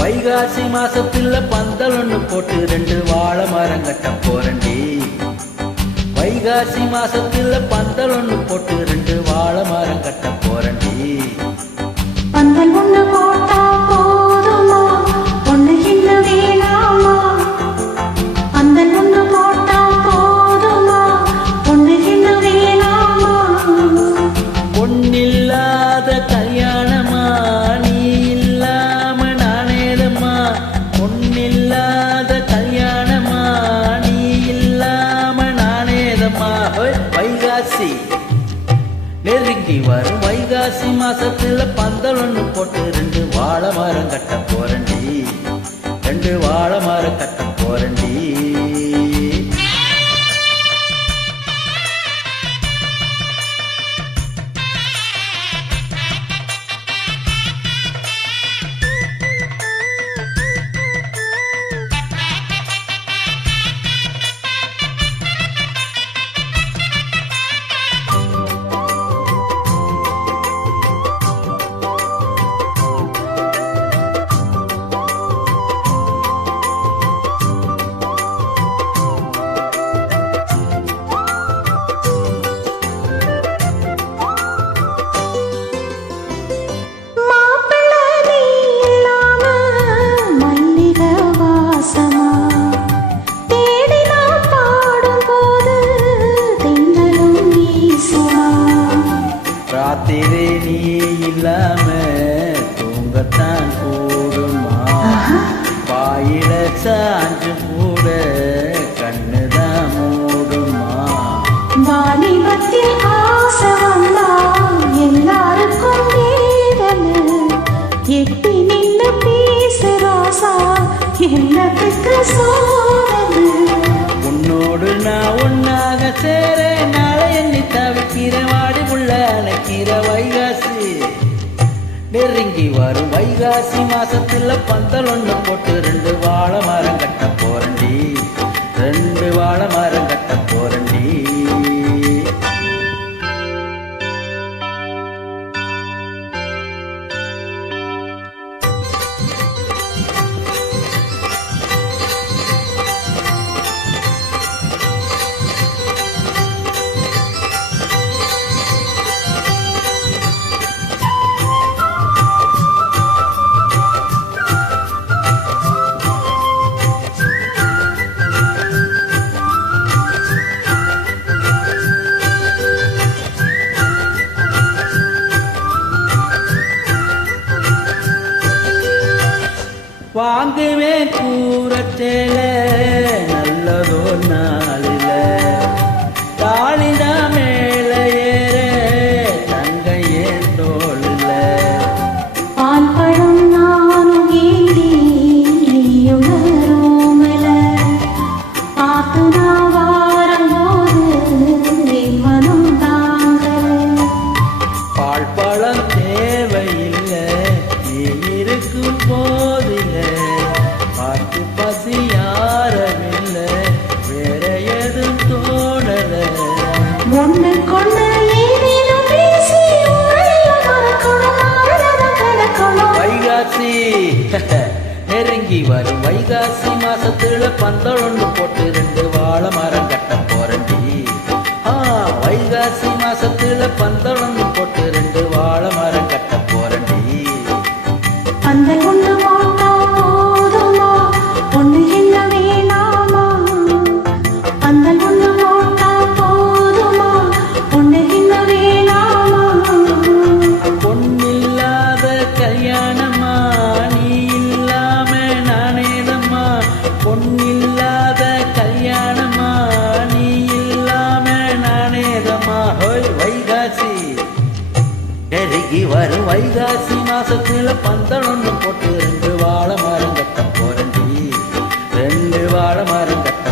வைகாசி மாசத்துல பந்தல் ஒண்ணு போட்டு 2 வாழை மரம் கட்ட போறண்டி. வைகாசி மாசத்துல பந்தல் ஒண்ணு போட்டு 2 வாழை மரம் கட்ட போறண்டி. பந்தல் ஒண்ணு போட்டா போதுமா, ஒண்ணு என்ன வேணாமா? பந்தல் ஒண்ணு போட்டா போதுமா, ஒண்ணு என்ன வேணாமா? பொன்னில்லாத கல்யாணமா, நீ இல்லாம நானேதம்மா. பொன்னில்லாத கல்யாணமா, நீ இல்லாம நானேதம்மா. வைகாசி நெருங்கி வரும் வைகாசி மாசத்துல பந்தல் ஒண்ணு போட்டு 2 வாழை மரம் கட்ட போறண்டி. 2 வாழை மரம் கட்ட போறண்டி. ராத்திரி நீ இல்லாம தூங்கத்தான் கூடுமா? வாயில சாஞ்சு கூட கண்ணுதான் மூடுமா? வாலிபத்தில் ஆசை வந்தா எல்லாருக்கும் வேதனை. எட்டி நின்று பேசுறாசா என்னத்துக்கு சோதனை? உன்னோடு நான் ஒன்னாக சேர நாளை எண்ணி தவிக்கிற வாடி உள்ள அணைக்கிற வைகாசி நெருங்கி வரும் வைகாசி மாசத்துல பந்தல் ஒண்ணு போட்டு 2 வாழை மரம் கட்ட போறண்டி. 2 வாழை மரம் கட்ட போறண்டி. வாங்குவேன் கூரத்தேல நல்லதோ நாளில தாளிதான் மேல ஏற தங்கையே தோளில. பால் பழம் நானும் ஏந்தி நீயுணரோமல பார்த்து நான் வாரும்போது மனம் தாங்கல. பால் பழம் தேவையில்லை, நீ இருக்கும் போதில்லை. பார்த்து பசி யாரமில்லை, வேற எதுவும் தோணல. ஒண்ணு கொண்டு ஏதேனும் பேசி வைகாசி நெருங்கி வரும் வைகாசி மாசத்துல பந்தல் ஒண்ணு போட்டு 2 வாழை மரம் கட்ட போறண்டி. வைகாசி மாசத்துல பந்தல் ஒண்ணு போட்டு 2 வாழை மரம் கட்ட போறண்டி. பந்தல் ஒண்ணு போட்டா போதுமா, ஒண்ணு என்ன வேணாமா? பந்தல் ஒண்ணு போட்டா போதுமா, ஒண்ணு என்ன வேணாமா? பொன்னில்லாத கல்யாணமா, நீ இல்லாம நானேதம்மா. பொன்னில்லாத கல்யாணமா, நீ இல்லாம நானேதம்மா. வைகாசி நெருங்கி வரும் வைகாசி மாசத்துல பந்தல் ஒண்ணு போட்டு 2 வாழை மரம் கட்ட போறண்டி. 2 வாழை மரம் கட்ட